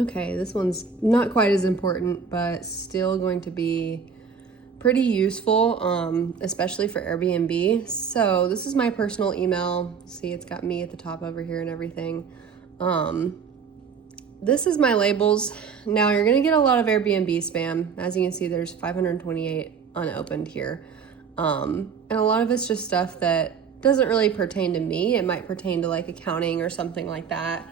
Okay, this one's not quite as important, but still going to be pretty useful, especially for Airbnb. So this is my personal email. See, it's got me at the top over here and everything. This is my labels. Now you're gonna get a lot of Airbnb spam. As you can see, there's 528 unopened here. And a lot of it's just stuff that doesn't really pertain to me. It might pertain to like accounting or something like that.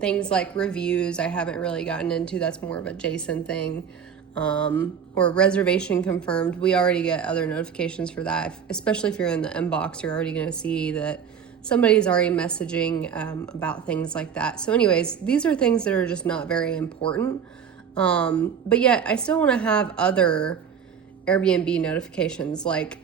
Things like reviews I haven't really gotten into. That's more of a Jason thing. Or reservation confirmed. We already get other notifications for that. Especially if you're in the inbox, you're already gonna see that somebody's already messaging about things like that. So anyways, these are things that are just not very important. But yet I still want to have other Airbnb notifications. Like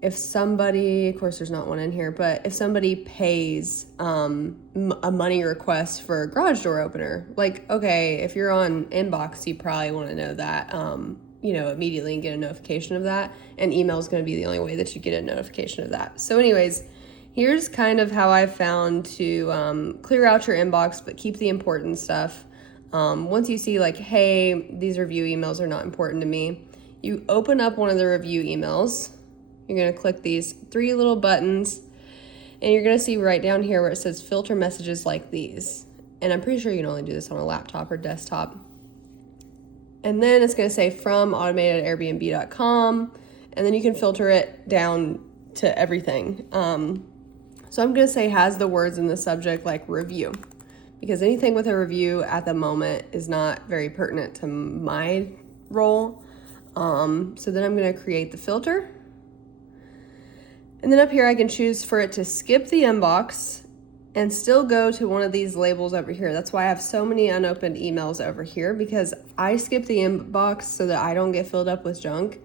if somebody, of course there's not one in here, but if somebody pays a money request for a garage door opener, like, okay, if you're on inbox, you probably want to know that, immediately and get a notification of that. And email is going to be the only way that you get a notification of that. So anyways, here's kind of how I've found to clear out your inbox, but keep the important stuff. Once you see like, hey, these review emails are not important to me, you open up one of the review emails. You're going to click these 3 little buttons, and you're going to see right down here where it says filter messages like these. And I'm pretty sure you can only do this on a laptop or desktop. And then it's going to say from automatedairbnb.com, and then you can filter it down to everything. So I'm going to say has the words in the subject like review, because anything with a review at the moment is not very pertinent to my role. So then I'm going to create the filter. And then up here I can choose for it to skip the inbox and still go to one of these labels over here. That's why I have so many unopened emails over here, because I skip the inbox so that I don't get filled up with junk.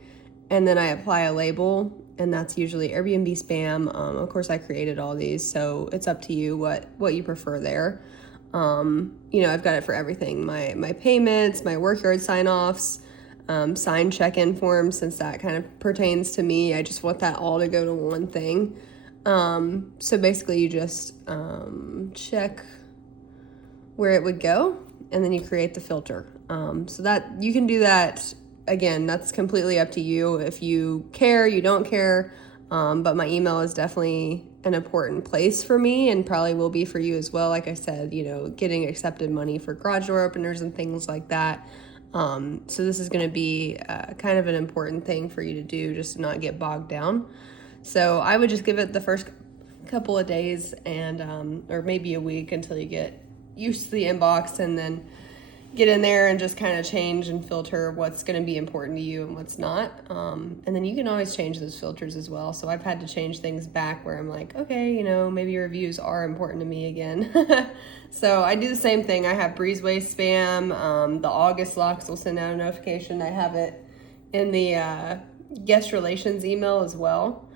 And then I apply a label, and that's usually Airbnb spam. Of course, I created all these, so it's up to you what you prefer there. I've got it for everything. My payments, my work yard sign-offs, signed check-in forms, since that kind of pertains to me. I just want that all to go to one thing. So basically you just check where it would go, and then you create the filter. So that you can do that. Again, that's completely up to you. If you care, you don't care. But my email is definitely an important place for me, and probably will be for you as well. Like I said, getting accepted money for garage door openers and things like that. So this is going to be kind of an important thing for you to do, just to not get bogged down. So I would just give it the first couple of days and or maybe a week until you get used to the inbox, and then get in there and just kind of change and filter what's going to be important to you and what's not. And then you can always change those filters as well. So I've had to change things back where I'm like, okay, maybe reviews are important to me again. So I do the same thing. I have breezeway spam. The August locks will send out a notification. I have it in the guest relations email as well.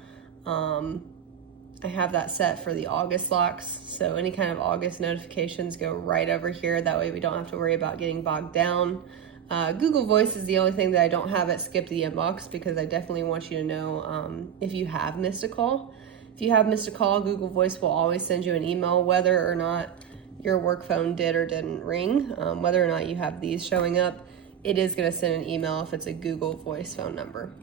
I have that set for the August locks, so any kind of August notifications go right over here. That way we don't have to worry about getting bogged down. Google Voice is the only thing that I don't have it skip the inbox, because I definitely want you to know if you have missed a call. If you have missed a call, Google Voice will always send you an email whether or not your work phone did or didn't ring. Whether or not you have these showing up, it is going to send an email if it's a Google Voice phone number.